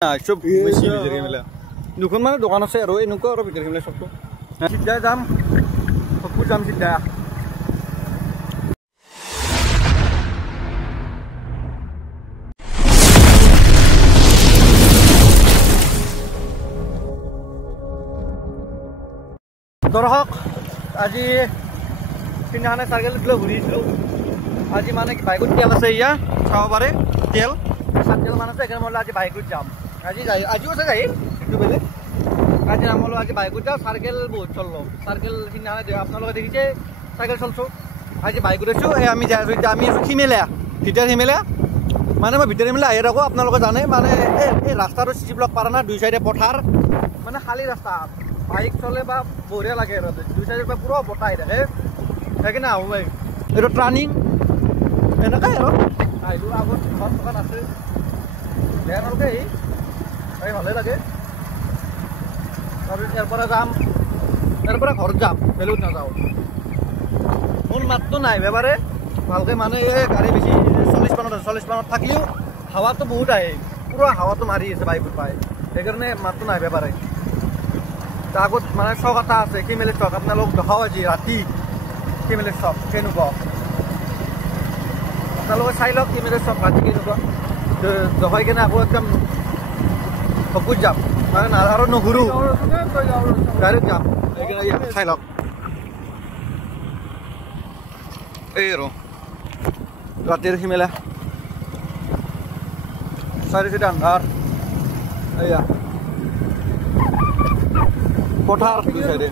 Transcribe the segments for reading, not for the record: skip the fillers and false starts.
সব বেশি ভিতৰে মেলা দুখন মানে দোকান আছে আৰু এনেকুৱা আৰু ভিতৰে মেলা সবটো সিদ্ধা যাম সবকু যাম সিদ্ধা দৰ্শক আজি সিদিনাখনে চাইকেল লৈ ঘূৰিছিলোঁ আজি মানে বাইকত তেল আছে ইয়া চাব পাৰে তেল 7 তেল মান আছে এখানে মই আজি বাইকত যাম আজিও আছে যাই একটু বেলে আজি আমলো আজি বাইকত যাও সাইকেল বহুত চললো সাইকেল সিদিনাখনে আপোনালোকে দেখিছে সাইকেল চলছো আজি বাইকত আছো আমি আমি হিমেলা ভিতর হিমেলা মানে মই ভিতরে মিলে আহি থাকো আপোনালোকে জানে মানে এই রাস্তাটো সিসি ব্লক পাৰা না দুই সাইডে পথাৰ মানে খালি ৰাস্তা বাইক চলে বা বঢ়িয়া লাগে আৰু দুই সাইডৰ পৰা পুৰা বতাহ থাকে সেইকাৰণে আহো ভাই এইটো ট্ৰানিং এনেকাই আৰু আহিলোঁ আগত ঘৰ দোকান আছে বেয়া নালাগে এই ভালে লাগে তাৰপিছত ইয়াৰ পৰা যাম ইয়াৰ পৰা ঘৰত যাম বেলেগত নাযাওঁ মোৰ মাতটো নাই এবাৰে ভালকৈ মানে এই গাড়ী বেছি 40 মানত থাকিলেও হাৱাটো বহুত আহে পুৰা হাৱাটো মাৰি আছে বাইকত পায় সেইকাৰণে মাতটো নাই এবাৰে তাৰ আগত মানে চক এটা আছে কিমেলি চক আপোনালোক দেখাও আজি ৰাতি কিমেলি চক কেনেকুৱা আপোনালোকে চাই লওক কিমেলি চক ৰাতি কেনেকুৱা দেখাই কিনে আকৌ একদম সবুজ যাম মানে আৰু নুঘূৰো ডাইৰেক্ট যাম সেইকাৰণে চাই লওক এই আৰু ৰাতিৰ সিমেলা চাৰিচিটা আন্ধাৰ এয়া পথাৰ দুই চাইডে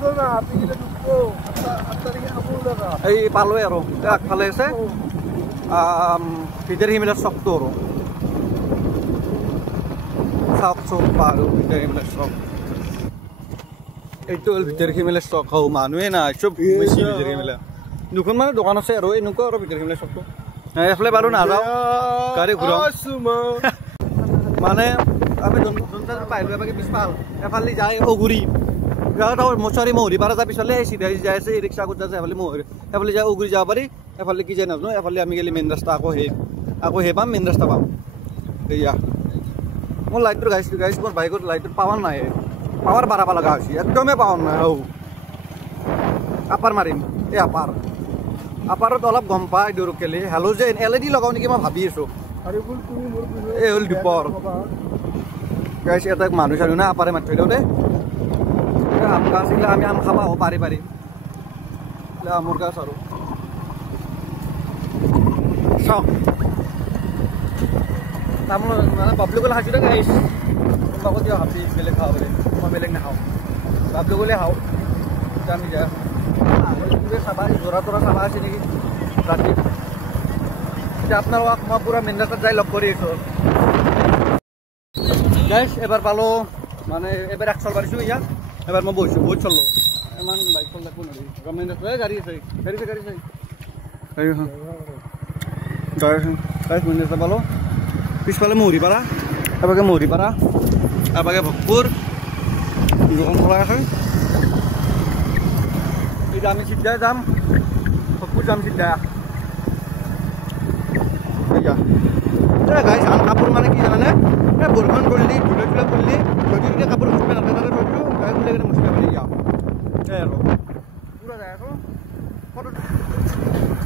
এই পালোৱে আৰু আগফালে আছে ভিতৰ সিমেলা চকটো আৰু চাওক চক পাৰো ভিতর হিমেলা চক এইটো হ'ল ভিতর হিমেলা চক হও মানুহে নাই সব বেশি ভিতর হিমেলা দুখন মানে দোকান আছে আৰু এনেকুৱা আৰু ভিতৰ হিমেলা চকটো এফালে বাৰু নাযাওঁ গাড়ী ঘূৰাওঁ মানে আমি যোনটা পাইলো এবাৰ পিছফাল এফালে যায় অগুৰি মছাৰী মহৰি পাৰা যায় পিছলে চিধা যাই আছে ৰিক্সা আগত যাই এফালে মহৰি এফালে যায় অগুৰি যাব পাৰি এফালে কি যায় নাজানো এফালে আমি গেলি মেইন ৰাস্তা আকৌ সেই পাম মেইন ৰাস্তা পাম এয়া মোৰ লাইটটো গাইছ মোৰ বাইকত লাইটৰ পাৱাৰ নাই পাৱাৰ বাঢ়াব লগা হৈছে একদমেই পাৱাৰ নাই আপাৰ মাৰিম এই আপাৰত অলপ গম পায় দূৰ কেলি হেলোজেন LED লগাওঁ নেকি মই ভাবি আছোঁ এই হ'ল দীপৰ গাইছ এটা মানুহ চালোঁ না আপাৰে মাতি থৈ দিওঁ দেই আম গাছ আছিলে আমি আম খাবা পাৰি আমৰ গাছ আৰু চাওক তামোল মানে বাবলু গ'লে খাইছোঁ দে গাইছ তোমাকো দিয়ক ভাবি বেলেগ খাওঁ বুলি মই বেলেগ নাখাওঁ বাবলু গ'লে খাওঁ আমি যা চাবা জোৰা তোৰা চাবা আছে নেকি ৰাতি এতিয়া আপোনালোকক মই পুৰা মেইন ৰাস্তাত যাই লগ কৰি আছোঁ গাইছ এবাৰ পালোঁ মানে এবাৰ এক চল পাৰিছোঁ ইয়াত এবাৰ মই বহিছোঁ বহুত চললোঁ ইমান বাইক চল একো নোৱাৰি মেইন ৰাস্তাত গাড়ী আছে গাড়ী মেইন ৰাস্তা পালোঁ পিছফালে মহৰিপাৰা এবাকে মহৰিপাৰা এবাকে ভোগপুৰ দোকান খোলা আছে এতিয়া আমি সিদ্ধাই যাম ভোগপুৰ যাম সিদ্ধা গাইছ আন কাপোৰ মানে কি জানানে এই বৰষুণ কৰিলি ধুলে কৰিলি যদি যদি কাপোৰ মুচিব নাথাকে তাতে থৈছোঁ গাই খুলি কিনে মুচিব পাৰি যাওঁ এই আৰু পুৰা যায় আকৌ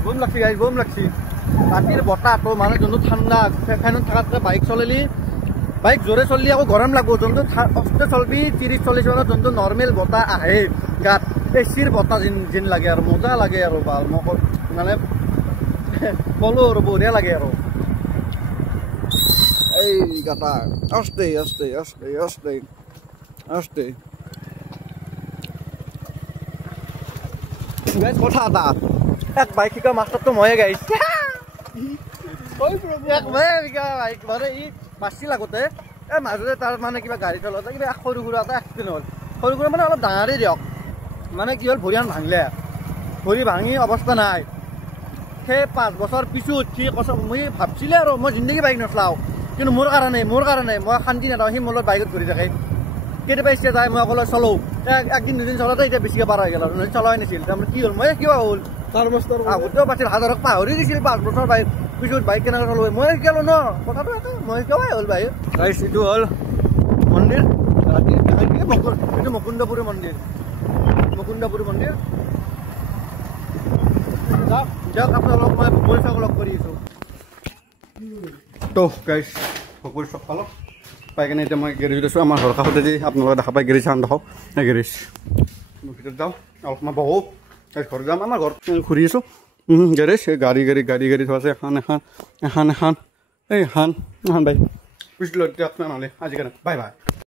বম লাগছি গাইছ বম লাগছি ৰাতিৰ বতাহটো মানে যোনটো ঠাণ্ডা ফেনত থকাতকৈ বাইক চলালি বাইক জোৰে চললি আকৌ গৰম লাগব যোনটো অস্তে চলবি 30-40 মানত যোনটো নৰ্মেল বতাহ আহে গাত এচিৰ বতাহ যেন লাগে আৰু মজা লাগে আৰু ভাল মই মানে ক'লো আৰু বঢ়িয়া লাগে আৰু এই গাটা আস্তে গাইছ কথা এটা এক বাইক শিকা মাষ্টাৰটো ময়ে গাইছ বাইক মানে ই মাছিল আগতে এই মাজতে তাৰ মানে কিবা গাড়ী চলাওঁতে কিবা সৰু সুৰা এটা এক্সিডেণ্ট হ'ল সৰু সুৰা মানে অলপ ডাঙৰেই দিয়ক মানে কি হ'ল ভৰিখন ভাঙিলে ভৰি ভাঙি অৱস্থা নাই সেই 5 বছৰ পিছত সি কৈছে মই ভাবছিলে আৰু মই জিন্দগী বাইক নচলাওঁ কিন্তু মোৰ কাৰণে মই শান্তি নাপাওঁ সি মোৰ লগত বাইকত ঘূৰি থাকে কেতিয়াবা ইচ্ছা যায় মই অকলে চলাওঁ একদিন দুদিন চলাওঁতে এতিয়া বেছিকৈ পাৰ হৈ গ'ল আৰু চলাই নাছিল তাৰমানে কি হ'ল মই কিবা হ'ল আগতেও পাইছিল হাজাৰক পাহৰি দিছিল 5 বছৰ বাইক পিছত বাইক কেনেকৈ চলাব মই শিকালোঁ ন কথাটো এটা মই শিকাই হ'ল বাইক এইটো হ'ল মন্দিৰ ৰাতি এইটো মুকুন্দপুৰী মন্দিৰ যাওক আপোনালোক মই ভগৱান চাওক লগ কৰি আছোঁ তো গাইছ ভগৱান চাওক পালোঁ পাই কিনে এতিয়া মই গেৰেজত আছোঁ আমাৰ ঘৰ কাষতে যি আপোনালোকে দেখা পাই গেৰেজ আন দেখাওক এই গেৰেজ ভিতৰত যাওঁ অলপমান বহু ঘৰত যাম আমাৰ ঘৰত ঘূৰি আছোঁ গেৰেজ গাড়ী থোৱা আছে এখন এই এখন বাই বুজিলোঁ এতিয়া আপোনাৰ নহ'লে আজিকালি বাই